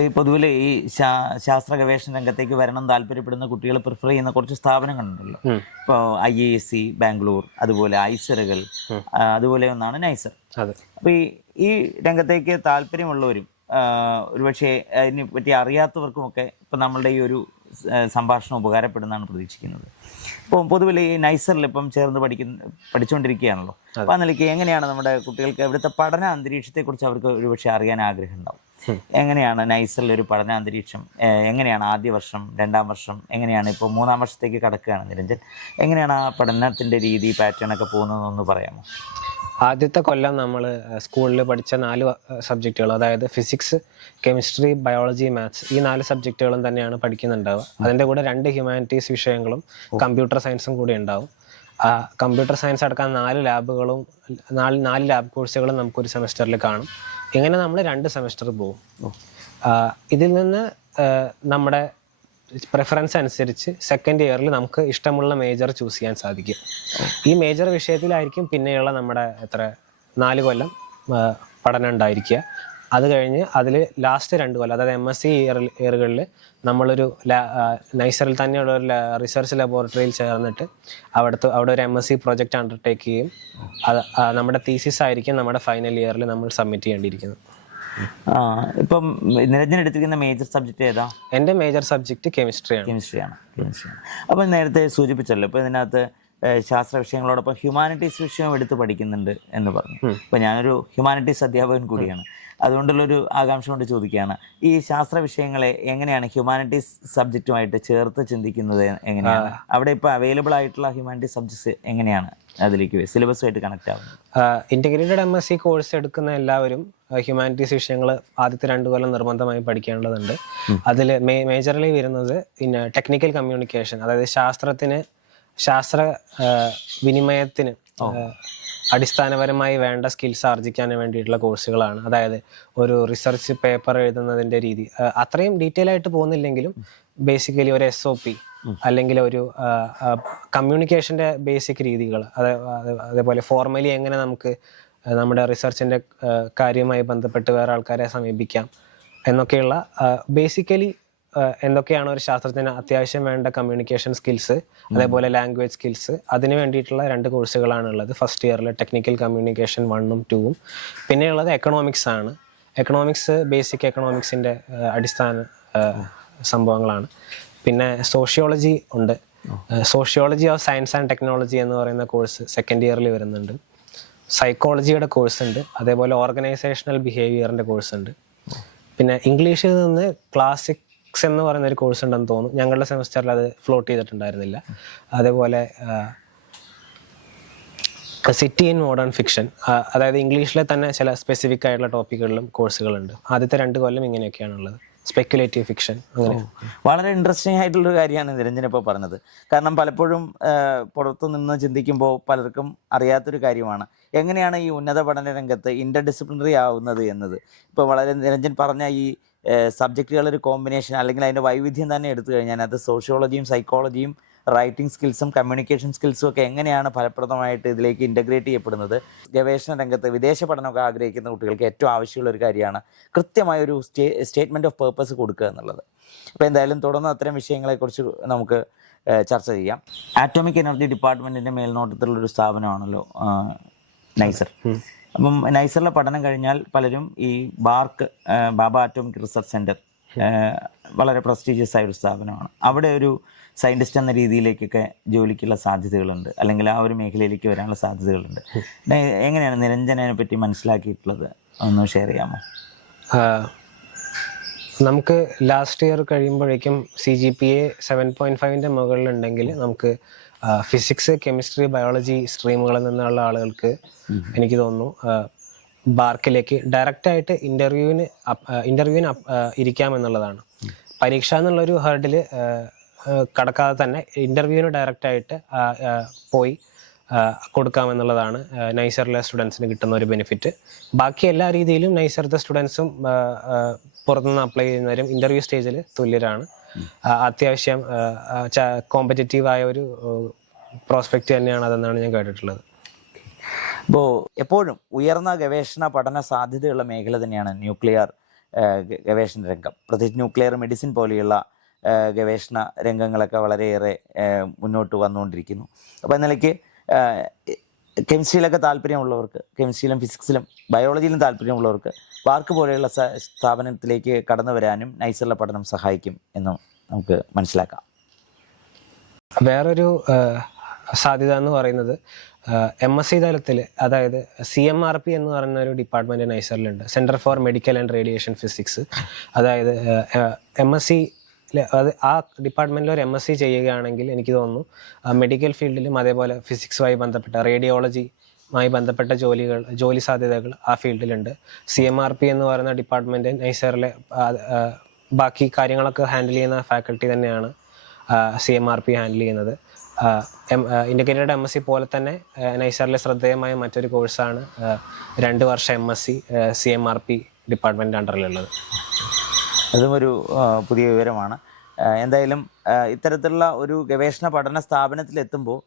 ഇപ്പോൾ ഈ പൊതുവിൽ ഈ ശാസ്ത്ര ഗവേഷണ രംഗത്തേക്ക് വരണം താല്പര്യപ്പെടുന്ന കുട്ടികൾ പ്രിഫർ ചെയ്യുന്ന കുറച്ച് സ്ഥാപനങ്ങളുണ്ടല്ലോ. ഇപ്പോൾ IISc ബാംഗ്ലൂർ, അതുപോലെ ഐസറുകൾ, അതുപോലെ ഒന്നാണ് നൈസർ. അപ്പോൾ ഈ രംഗത്തേക്ക് താല്പര്യമുള്ളവരും ഒരുപക്ഷെ അതിനെ പറ്റി അറിയാത്തവർക്കുമൊക്കെ ഇപ്പം നമ്മളുടെ ഈ ഒരു സംഭാഷണം ഉപകാരപ്പെടുന്നതാണ് പ്രതീക്ഷിക്കുന്നത്. ഇപ്പോൾ പൊതുവിൽ ഈ നൈസറിൽ ഇപ്പം ചേർന്ന് പഠിച്ചുകൊണ്ടിരിക്കുകയാണല്ലോ. അപ്പോൾ ആ നിലയ്ക്ക് എങ്ങനെയാണ് നമ്മുടെ കുട്ടികൾക്ക് ഇവിടുത്തെ പഠന അന്തരീക്ഷത്തെക്കുറിച്ച് അവർക്ക് ഒരുപക്ഷെ അറിയാൻ ആഗ്രഹം ഉണ്ടാവും. എങ്ങനെയാണ് നൈസറിൽ ഒരു പഠന അന്തരീക്ഷം, എങ്ങനെയാണ് ആദ്യ വർഷം, രണ്ടാം വർഷം, എങ്ങനെയാണ് ഇപ്പോൾ മൂന്നാം വർഷത്തേക്ക് കടക്കുകയാണ് നിരഞ്ജൻ, എങ്ങനെയാണ് ആ പഠനത്തിൻ്റെ രീതി, പാറ്റേൺ ഒക്കെ പോകുന്നതെന്നൊന്ന് പറയാമോ? ആദ്യത്തെ കൊല്ലം നമ്മൾ സ്കൂളിൽ പഠിച്ച 4 സബ്ജക്റ്റുകൾ, അതായത് ഫിസിക്സ്, കെമിസ്ട്രി, ബയോളജി, മാത്സ്, ഈ 4 സബ്ജക്റ്റുകളും തന്നെയാണ് പഠിക്കുന്നുണ്ടാവുക. അതിൻ്റെ കൂടെ 2 ഹ്യൂമാനിറ്റീസ് വിഷയങ്ങളും കമ്പ്യൂട്ടർ സയൻസും കൂടി ഉണ്ടാവും. കമ്പ്യൂട്ടർ സയൻസ് അടക്കം 4 ലാബുകളും 4 ലാബ് കോഴ്സുകളും നമുക്കൊരു സെമസ്റ്ററിൽ കാണും. ഇങ്ങനെ നമ്മൾ 2 സെമസ്റ്റർ പോകും. ഇതിൽ നിന്ന് നമ്മുടെ പ്രിഫറൻസ് അനുസരിച്ച് സെക്കൻഡ് ഇയറിൽ നമുക്ക് ഇഷ്ടമുള്ള മേജർ ചൂസ് ചെയ്യാൻ സാധിക്കും. ഈ മേജർ വിഷയത്തിലായിരിക്കും പിന്നെയുള്ള നമ്മുടെ 4 കൊല്ലം പഠനം ഉണ്ടായിരിക്കുക. അത് കഴിഞ്ഞ് അതിൽ ലാസ്റ്റ് 2 കൊല്ലം, അതായത് MSc ഇയറുകളിൽ നമ്മളൊരു നൈസറിൽ തന്നെയുള്ള ഒരു റിസർച്ച് ലബോറട്ടറിയിൽ ചേർന്നിട്ട് അവിടെ ഒരു MSc പ്രോജക്റ്റ് അണ്ടർടേക്ക് ചെയ്യും. നമ്മുടെ തീസിസ് ആയിരിക്കും നമ്മുടെ ഫൈനൽ ഇയറിൽ നമ്മൾ സബ്മിറ്റ് ചെയ്യേണ്ടിയിരിക്കുന്നത്. ഇപ്പം നിരഞ്ജൻ എടുത്തിരിക്കുന്ന മേജർ സബ്ജക്റ്റ് ഏതാ? എൻ്റെ മേജർ സബ്ജക്റ്റ് കെമിസ്ട്രിയാണ്. കെമിസ്ട്രിയാണ്. അപ്പം നേരത്തെ സൂചിപ്പിച്ചല്ലോ, ഇപ്പോൾ ഇതിനകത്ത് ശാസ്ത്ര വിഷയങ്ങളോടൊപ്പം ഹ്യൂമാനിറ്റീസ് വിഷയം എടുത്ത് പഠിക്കുന്നുണ്ട് എന്ന് പറഞ്ഞു. ഇപ്പം ഞാനൊരു ഹ്യൂമാനിറ്റീസ് അധ്യാപകൻ കൂടിയാണ്. അതുകൊണ്ടുള്ളൊരു ആകാംക്ഷ കൊണ്ട് ചോദിക്കുകയാണ്, ഈ ശാസ്ത്ര വിഷയങ്ങളെ എങ്ങനെയാണ് ഹ്യൂമാനിറ്റീസ് സബ്ജക്റ്റുമായിട്ട് ചേർത്ത് ചിന്തിക്കുന്നത്? എങ്ങനെയാണ് അവിടെ ഇപ്പോൾ അവൈലബിൾ ആയിട്ടുള്ള ഹ്യൂമാനിറ്റീസ് സബ്ജക്ട്സ് എങ്ങനെയാണ് അതിലേക്ക് സിലബസുമായിട്ട് കണക്ട് ആവുന്നത്? ഇൻ്റഗ്രേറ്റഡ് MSc കോഴ്സ് എടുക്കുന്ന എല്ലാവരും ഹ്യൂമാനിറ്റീസ് വിഷയങ്ങൾ ആദ്യത്തെ 2 കൊല്ലം നിർബന്ധമായി പഠിക്കേണ്ടതുണ്ട്. അതിൽ മേജർലി വരുന്നത് പിന്നെ ടെക്നിക്കൽ കമ്മ്യൂണിക്കേഷൻ, അതായത് ശാസ്ത്ര വിനിമയത്തിന് അടിസ്ഥാനപരമായി വേണ്ട സ്കിൽസ് ആർജിക്കാൻ വേണ്ടിയിട്ടുള്ള കോഴ്സുകളാണ്. അതായത് ഒരു റിസർച്ച് പേപ്പർ എഴുതുന്നതിൻ്റെ രീതി അത്രയും ഡീറ്റെയിൽ ആയിട്ട് പോകുന്നില്ലെങ്കിലും ബേസിക്കലി ഒരു SOP അല്ലെങ്കിൽ ഒരു കമ്മ്യൂണിക്കേഷൻ്റെ ബേസിക് രീതികൾ, അതേപോലെ ഫോർമലി എങ്ങനെ നമുക്ക് നമ്മുടെ റിസർച്ചിൻ്റെ കാര്യവുമായി ബന്ധപ്പെട്ട് വേറെ ആൾക്കാരെ സമീപിക്കാം എന്നൊക്കെയുള്ള ബേസിക്കലി എന്തൊക്കെയാണ് ഒരു ശാസ്ത്രത്തിന് അത്യാവശ്യം വേണ്ട കമ്മ്യൂണിക്കേഷൻ സ്കിൽസ്, അതേപോലെ ലാംഗ്വേജ് സ്കിൽസ്, അതിന് വേണ്ടിയിട്ടുള്ള 2 കോഴ്സുകളാണ് ഉള്ളത്. ഫസ്റ്റ് ഇയറിൽ ടെക്നിക്കൽ കമ്മ്യൂണിക്കേഷൻ 1ഉം 2ഉം. പിന്നെയുള്ളത് എക്കണോമിക്സ് ആണ്. എക്കണോമിക്സ് ബേസിക് എക്കണോമിക്സിൻ്റെ അടിസ്ഥാന സംഭവങ്ങളാണ്. പിന്നെ സോഷ്യോളജി ഉണ്ട്. Sociology of science and technology എന്ന് പറയുന്ന കോഴ്സ് സെക്കൻഡ് ഇയറിൽ വരുന്നുണ്ട്. സൈക്കോളജിയുടെ കോഴ്സ് ഉണ്ട്. അതേപോലെ ഓർഗനൈസേഷണൽ ബിഹേവിയറിൻ്റെ കോഴ്സ് ഉണ്ട്. പിന്നെ ഇംഗ്ലീഷിൽ നിന്ന് ക്ലാസിക്സ് എന്ന് പറയുന്ന ഒരു കോഴ്സ് ഉണ്ടെന്ന് തോന്നുന്നു. ഞങ്ങളുടെ സെമസ്റ്ററിൽ അത് ഫ്ലോട്ട് ചെയ്തിട്ടുണ്ടായിരുന്നില്ല. അതേപോലെ സിറ്റി ഇൻ മോഡേൺ ഫിക്ഷൻ, അതായത് ഇംഗ്ലീഷിലെ തന്നെ ചില സ്പെസിഫിക് ആയിട്ടുള്ള ടോപ്പിക്കുകളിലും കോഴ്സുകളുണ്ട്. ആദ്യത്തെ 2 കൊല്ലം ഇങ്ങനെയൊക്കെയാണുള്ളത്. സ്പെക്കുലേറ്റീവ് ഫിക്ഷൻ, അങ്ങനെ വളരെ ഇൻട്രസ്റ്റിംഗ് ആയിട്ടുള്ളൊരു കാര്യമാണ് നിരഞ്ജൻ ഇപ്പോൾ പറഞ്ഞത്. കാരണം പലപ്പോഴും പുറത്തു നിന്ന് ചിന്തിക്കുമ്പോൾ പലർക്കും അറിയാത്തൊരു കാര്യമാണ് എങ്ങനെയാണ് ഈ ഉന്നത പഠന രംഗത്ത് ഇൻ്റർ ഡിസിപ്ലിനറി ആവുന്നത് എന്നത്. ഇപ്പോൾ വളരെ നിരഞ്ജൻ പറഞ്ഞ ഈ സബ്ജക്റ്റുകളൊരു കോമ്പിനേഷൻ അല്ലെങ്കിൽ അതിൻ്റെ വൈവിധ്യം തന്നെ എടുത്തു കഴിഞ്ഞാൽ അത് സോഷ്യോളജിയും സൈക്കോളജിയും റൈറ്റിംഗ് സ്കിൽസും കമ്മ്യൂണിക്കേഷൻ സ്കിൽസും ഒക്കെ എങ്ങനെയാണ് ഫലപ്രദമായിട്ട് ഇതിലേക്ക് ഇൻ്റഗ്രേറ്റ് ചെയ്യപ്പെടുന്നത്. ഗവേഷണ രംഗത്ത് വിദേശ പഠനമൊക്കെ ആഗ്രഹിക്കുന്ന കുട്ടികൾക്ക് ഏറ്റവും ആവശ്യമുള്ള ഒരു കാര്യമാണ് കൃത്യമായൊരു സ്റ്റേറ്റ്മെൻറ്റ് ഓഫ് പേർപ്പസ് കൊടുക്കുക എന്നുള്ളത്. അപ്പോൾ എന്തായാലും തുടർന്ന് അത്തരം വിഷയങ്ങളെക്കുറിച്ച് നമുക്ക് ചർച്ച ചെയ്യാം. ആറ്റോമിക് എനർജി ഡിപ്പാർട്ട്മെൻറ്റിൻ്റെ മേൽനോട്ടത്തിലുള്ളൊരു സ്ഥാപനമാണല്ലോ നൈസർ. അപ്പം നൈസറിലെ പഠനം കഴിഞ്ഞാൽ പലരും ഈ ബാബ ആറ്റോമിക് റിസർച്ച് സെൻറ്റർ വളരെ പ്രസ്റ്റീജിയസ് ആയൊരു സ്ഥാപനമാണ്. അവിടെ ഒരു സയൻറ്റിസ്റ്റ് എന്ന രീതിയിലേക്കൊക്കെ ജോലിക്കുള്ള സാധ്യതകളുണ്ട്, അല്ലെങ്കിൽ ആ ഒരു മേഖലയിലേക്ക് വരാനുള്ള സാധ്യതകളുണ്ട്. എങ്ങനെയാണ് നിരഞ്ജനെ പറ്റി മനസ്സിലാക്കിയിട്ടുള്ളത്, ഒന്ന് ഷെയർ ചെയ്യാമോ? നമുക്ക് ലാസ്റ്റ് ഇയർ കഴിയുമ്പോഴേക്കും CGPA 7.5ൻ്റെ മുകളിലുണ്ടെങ്കിൽ നമുക്ക് ഫിസിക്സ്, കെമിസ്ട്രി, ബയോളജി സ്ട്രീമുകളിൽ നിന്നുള്ള ആളുകൾക്ക് എനിക്ക് തോന്നുന്നു ബാർക്കിലേക്ക് ഡയറക്റ്റായിട്ട് ഇൻ്റർവ്യൂവിന് ഇരിക്കാമെന്നുള്ളതാണ്. പരീക്ഷ എന്നുള്ളൊരു ഹേർഡിൽ കടക്കാതെ തന്നെ ഇൻ്റർവ്യൂവിന് ഡയറക്റ്റായിട്ട് പോയി കൊടുക്കാമെന്നുള്ളതാണ് നൈസറിലെ സ്റ്റുഡൻസിന് കിട്ടുന്ന ഒരു ബെനിഫിറ്റ്. ബാക്കി എല്ലാ രീതിയിലും നൈസറിലെ സ്റ്റുഡൻസും പുറത്തുനിന്ന് അപ്ലൈ ചെയ്യുന്നവരും ഇൻ്റർവ്യൂ സ്റ്റേജിൽ തുല്യരാണ്. അത്യാവശ്യം കോമ്പറ്റീറ്റീവായ ഒരു പ്രോസ്പെക്റ്റ് തന്നെയാണ് അതെന്നാണ് ഞാൻ കേട്ടിട്ടുള്ളത്. ഇപ്പോൾ എപ്പോഴും ഉയർന്ന ഗവേഷണ പഠന സാധ്യതയുള്ള മേഖല തന്നെയാണ് ന്യൂക്ലിയർ ഗവേഷണ രംഗം, പ്രത്യേകിച്ച് ന്യൂക്ലിയർ മെഡിസിൻ പോലെയുള്ള ഗവേഷണ രംഗങ്ങളൊക്കെ വളരെയേറെ മുന്നോട്ട് വന്നുകൊണ്ടിരിക്കുന്നു. അപ്പോൾ നിലയ്ക്ക് കെമിസ്ട്രിയിലൊക്കെ താല്പര്യമുള്ളവർക്ക്, കെമിസ്ട്രിയിലും ഫിസിക്സിലും ബയോളജിയിലും താല്പര്യമുള്ളവർക്ക് വാർക്ക് പോലെയുള്ള സ്ഥാപനത്തിലേക്ക് കടന്നു വരാനും നൈസറിലെ പഠനം സഹായിക്കും എന്നും നമുക്ക് മനസ്സിലാക്കാം. വേറൊരു സാധ്യത എന്ന് പറയുന്നത് MSc തലത്തിൽ, അതായത് CMRP എന്ന് പറയുന്ന ഒരു ഡിപ്പാർട്ട്മെന്റ് നൈസറിലുണ്ട്, centre for medical and radiation physics. അതായത് MSc അത് ആ ഡിപ്പാർട്ട്മെന്റിൽ ഒരു MSc ചെയ്യുകയാണെങ്കിൽ എനിക്ക് തോന്നുന്നു മെഡിക്കൽ ഫീൽഡിലും അതേപോലെ ഫിസിക്സുമായി ബന്ധപ്പെട്ട റേഡിയോളജിയുമായി ബന്ധപ്പെട്ട ജോലി സാധ്യതകൾ ആ ഫീൽഡിലുണ്ട്. CMRP എന്ന് പറയുന്ന ഡിപ്പാർട്ട്മെന്റ് നൈസറിലെ ബാക്കി കാര്യങ്ങളൊക്കെ ഹാൻഡിൽ ചെയ്യുന്ന ഫാക്കൽറ്റി തന്നെയാണ് CMRP ഹാൻഡിൽ ചെയ്യുന്നത്. ഇൻ്റഗ്രേറ്റഡ് MSc പോലെ തന്നെ നൈസറിലെ ശ്രദ്ധേയമായ മറ്റൊരു കോഴ്സാണ് 2 വർഷം MSc CMRP ഡിപ്പാർട്ട്മെൻറ്റ് അണ്ടറിലുള്ളത്. അതും ഒരു പുതിയ വിവരമാണ്. എന്തായാലും ഇത്തരത്തിലുള്ള ഒരു ഗവേഷണ പഠന സ്ഥാപനത്തിലെത്തുമ്പോൾ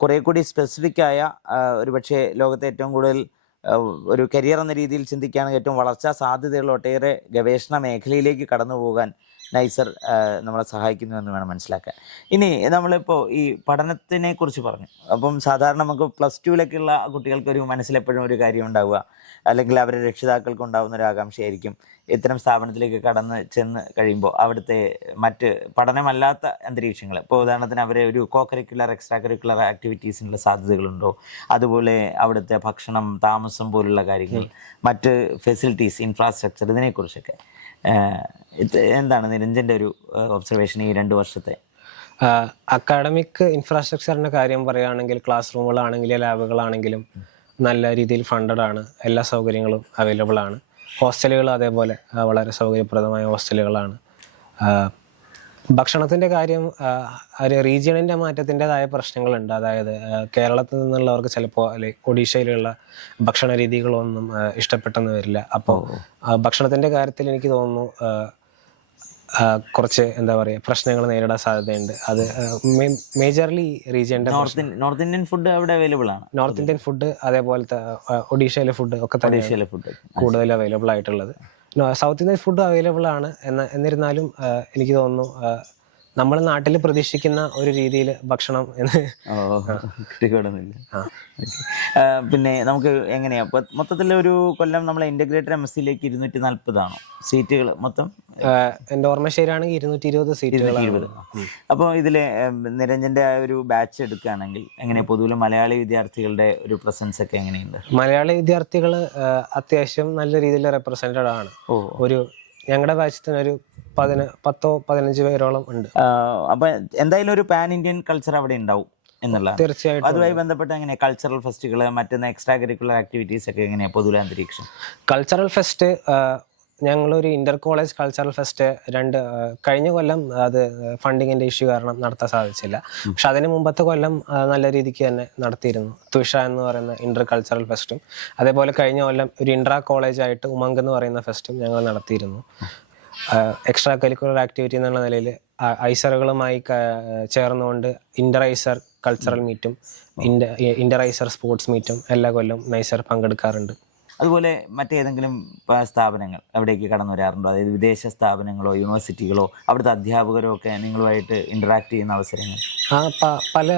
കുറേ കൂടി സ്പെസിഫിക്കായ, ഒരുപക്ഷെ ലോകത്തെ ഏറ്റവും കൂടുതൽ ഒരു കരിയർ എന്ന രീതിയിൽ ചിന്തിക്കുകയാണെങ്കിൽ ഏറ്റവും വളർച്ചാ സാധ്യതയുള്ള ഒട്ടേറെ ഗവേഷണ മേഖലയിലേക്ക് കടന്നു പോകാൻ നൈസർ നമ്മളെ സഹായിക്കുന്നു എന്ന് വേണം മനസ്സിലാക്കാൻ. ഇനി നമ്മളിപ്പോൾ ഈ പഠനത്തിനെ കുറിച്ച് പറഞ്ഞു. അപ്പം സാധാരണ നമുക്ക് +2-ലൊക്കെയുള്ള കുട്ടികൾക്കൊരു മനസ്സിലെപ്പോഴും ഒരു കാര്യം ഉണ്ടാവുക, അല്ലെങ്കിൽ അവരുടെ രക്ഷിതാക്കൾക്ക് ഉണ്ടാകുന്ന ഒരു ആകാംക്ഷയായിരിക്കും ഇത്തരം സ്ഥാപനത്തിലേക്ക് ചെന്ന് കഴിയുമ്പോൾ അവിടുത്തെ മറ്റ് പഠനമല്ലാത്ത അന്തരീക്ഷങ്ങൾ, ഇപ്പോൾ ഉദാഹരണത്തിന് അവരെ ഒരു കോ-കരിക്കുലർ എക്സ്ട്രാ കരിക്കുലർ ആക്ടിവിറ്റീസിനുള്ള സാധ്യതകളുണ്ടോ, അതുപോലെ അവിടുത്തെ ഭക്ഷണം, താമസം പോലുള്ള കാര്യങ്ങൾ, മറ്റ് ഫെസിലിറ്റീസ്, ഇൻഫ്രാസ്ട്രക്ചർ, ഇതിനെക്കുറിച്ചൊക്കെ എന്താണ് നിരഞ്ജൻ്റെ ഒരു ഒബ്സർവേഷൻ ഈ 2 വർഷത്തെ? അക്കാഡമിക് ഇൻഫ്രാസ്ട്രക്ചറിൻ്റെ കാര്യം പറയുകയാണെങ്കിൽ ക്ലാസ് റൂമുകളാണെങ്കിലും ലാബുകളാണെങ്കിലും നല്ല രീതിയിൽ ഫണ്ടഡ് ആണ്, എല്ലാ സൗകര്യങ്ങളും അവൈലബിൾ ആണ്. ഹോസ്റ്റലുകൾ അതേപോലെ വളരെ സൗകര്യപ്രദമായ ഹോസ്റ്റലുകളാണ്. ഭക്ഷണത്തിൻ്റെ കാര്യം ഒരു റീജിയണിൻ്റെ മാറ്റത്തിൻ്റെതായ പ്രശ്നങ്ങളുണ്ട്. അതായത് കേരളത്തിൽ നിന്നുള്ളവർക്ക് ചിലപ്പോൾ അല്ലെങ്കിൽ ഒഡീഷയിലുള്ള ഭക്ഷണ രീതികളൊന്നും ഇഷ്ടപ്പെട്ടെന്ന് വരില്ല. അപ്പോൾ ഭക്ഷണത്തിൻ്റെ കാര്യത്തിൽ എനിക്ക് തോന്നുന്നു കുറച്ച് എന്താ പറയുക പ്രശ്നങ്ങൾ നേരിടാൻ സാധ്യതയുണ്ട്. അത് മേജർലി റീജിയൻ്റെ നോർത്ത് ഇന്ത്യൻ ഫുഡ് അവിടെ അവൈലബിൾ ആണ്. നോർത്ത് ഇന്ത്യൻ ഫുഡ് അതേപോലത്തെ ഒഡീഷയിലെ ഫുഡ് ഒക്കെ തന്നെ കൂടുതൽ അവൈലബിൾ ആയിട്ടുള്ളത്. സൗത്ത് ഇന്ത്യൻ ഫുഡ് അവൈലബിൾ ആണ്. എന്നിരുന്നാലും എനിക്ക് തോന്നുന്നു നമ്മൾ നാട്ടിൽ പ്രതീക്ഷിക്കുന്ന ഒരു രീതിയിൽ ഭക്ഷണം പിന്നെ നമുക്ക് എങ്ങനെയാ മൊത്തത്തിൽ ഒരു കൊല്ലം നമ്മളെ ഇന്റഗ്രേറ്റഡ് MScയിലേക്ക് 240 ആണോ സീറ്റുകൾ മൊത്തം? എൻ്റെ ഓർമ്മ ശരിയാണെങ്കിൽ 220 സീറ്റുകൾ. അപ്പോൾ ഇതിലെ നിരഞ്ജന്റെ ആ ഒരു ബാച്ച് എടുക്കുകയാണെങ്കിൽ എങ്ങനെ പൊതുവെ മലയാളി വിദ്യാർത്ഥികളുടെ ഒരു പ്രസൻസ് ഒക്കെ എങ്ങനെയുണ്ട്? മലയാളി വിദ്യാർത്ഥികൾ അത്യാവശ്യം നല്ല രീതിയിൽ റെപ്രസെന്റഡ് ആണ്. ഒരു ഞങ്ങളുടെ ബാച്ചിൽ തന്നെ ഒരു 10-15 പേരോളം ഉണ്ട്. അപ്പൊ എന്തായാലും ഒരു പാൻ ഇന്ത്യൻ കൾച്ചർ അവിടെ ഉണ്ടാവും എന്നുള്ള. തീർച്ചയായിട്ടും. അതുമായി ബന്ധപ്പെട്ട് എങ്ങനെ കൾച്ചറൽ ഫെസ്റ്റുകൾ, മറ്റൊന്ന് എക്സ്ട്രാ കരിക്കുലർ ആക്ടിവിറ്റീസ് ഒക്കെ എങ്ങനെയാ പൊതുവെ അന്തരീക്ഷം? കൾച്ചറൽ ഫെസ്റ്റ് ഞങ്ങളൊരു ഇന്റർ കോളേജ് കൾച്ചറൽ ഫെസ്റ്റ് കഴിഞ്ഞ കൊല്ലം അത് ഫണ്ടിങ്ങിന്റെ ഇഷ്യൂ കാരണം നടത്താൻ സാധിച്ചില്ല. പക്ഷെ അതിന് മുമ്പത്തെ കൊല്ലം നല്ല രീതിക്ക് തന്നെ നടത്തിയിരുന്നു. തുഷ എന്ന് പറയുന്ന ഇന്റർ കൾച്ചറൽ ഫെസ്റ്റും അതേപോലെ കഴിഞ്ഞ കൊല്ലം ഒരു ഇൻട്രാ കോളേജ് ആയിട്ട് ഉമംഗ് എന്ന് പറയുന്ന ഫെസ്റ്റും ഞങ്ങൾ നടത്തിയിരുന്നു. എക്സ്ട്രാ കരിക്കുലർ ആക്ടിവിറ്റി എന്നുള്ള നിലയിൽ ഐസറുകളുമായി ചേർന്നുകൊണ്ട് ഇന്റർ ഐസർ കൾച്ചറൽ മീറ്റും ഇന്റർ ഐസർ സ്പോർട്സ് മീറ്റും എല്ലാ കൊല്ലം നൈസർ പങ്കെടുക്കാറുണ്ട്. അതുപോലെ മറ്റേതെങ്കിലും സ്ഥാപനങ്ങൾ അവിടേക്ക് കടന്നു വരാറുണ്ടോ? അതായത് വിദേശ സ്ഥാപനങ്ങളോ യൂണിവേഴ്സിറ്റികളോ അവിടുത്തെ അധ്യാപകരോ ഒക്കെ നിങ്ങളുമായിട്ട് ഇന്ററാക്ട് ചെയ്യുന്ന അവസരങ്ങൾ? പല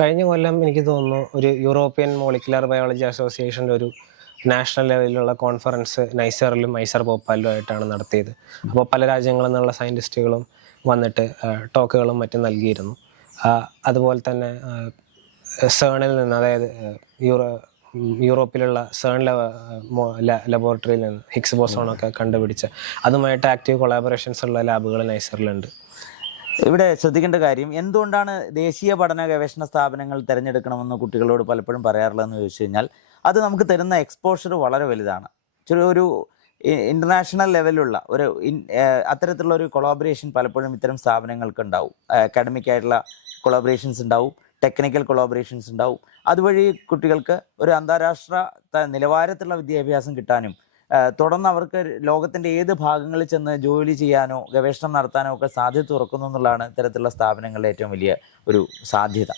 കഴിഞ്ഞ കൊല്ലം എനിക്ക് തോന്നുന്നു ഒരു യൂറോപ്യൻ മോളിക്കുലർ ബയോളജി അസോസിയേഷൻ്റെ ഒരു നാഷണൽ ലെവലിലുള്ള കോൺഫറൻസ് നൈസറിലും ഐസർ ഭോപ്പാലിലും ആയിട്ടാണ് നടത്തിയത്. അപ്പോൾ പല രാജ്യങ്ങളിൽ നിന്നുള്ള സയൻറ്റിസ്റ്റുകളും വന്നിട്ട് ടോക്കുകളും മറ്റും നൽകിയിരുന്നു. അതുപോലെ തന്നെ സേണിൽ നിന്ന്, അതായത് യൂറോപ്പിലുള്ള സേൺ ലബോറട്ടറിയിൽ നിന്ന് ഹിഗ്സ് ബോസോണൊക്കെ കണ്ടുപിടിച്ച അതുമായിട്ട് ആക്റ്റീവ് കൊളാബറേഷൻസ് ഉള്ള ലാബുകൾ നൈസറിലുണ്ട്. ഇവിടെ ശ്രദ്ധിക്കേണ്ട കാര്യം, എന്തുകൊണ്ടാണ് ദേശീയ പഠന ഗവേഷണ സ്ഥാപനങ്ങൾ തിരഞ്ഞെടുക്കണമെന്ന് കുട്ടികളോട് പലപ്പോഴും പറയാറുള്ളതെന്ന് ചോദിച്ചു കഴിഞ്ഞാൽ അത് നമുക്ക് തരുന്ന എക്സ്പോഷർ വളരെ വലുതാണ്. ഒരു ഇൻ്റർനാഷണൽ ലെവലിലുള്ള ഒരു അത്തരത്തിലുള്ള ഒരു കൊളാബറേഷൻ പലപ്പോഴും ഇത്തരം സ്ഥാപനങ്ങൾക്ക് ഉണ്ടാവും. അക്കാഡമിക് ആയിട്ടുള്ള കൊളാബറേഷൻസ് ഉണ്ടാവും, ടെക്നിക്കൽ കൊളാബറേഷൻസ് ഉണ്ടാവും. അതുവഴി കുട്ടികൾക്ക് ഒരു അന്താരാഷ്ട്ര നിലവാരത്തിലുള്ള വിദ്യാഭ്യാസം കിട്ടാനും തുടർന്ന് അവർക്ക് ലോകത്തിൻ്റെ ഏത് ഭാഗങ്ങളിൽ ചെന്ന് ജോലി ചെയ്യാനോ ഗവേഷണം നടത്താനോ ഒക്കെ സാധ്യത തുറക്കുന്നു എന്നുള്ളതാണ് ഇത്തരത്തിലുള്ള സ്ഥാപനങ്ങളുടെ ഏറ്റവും വലിയ ഒരു സാധ്യത.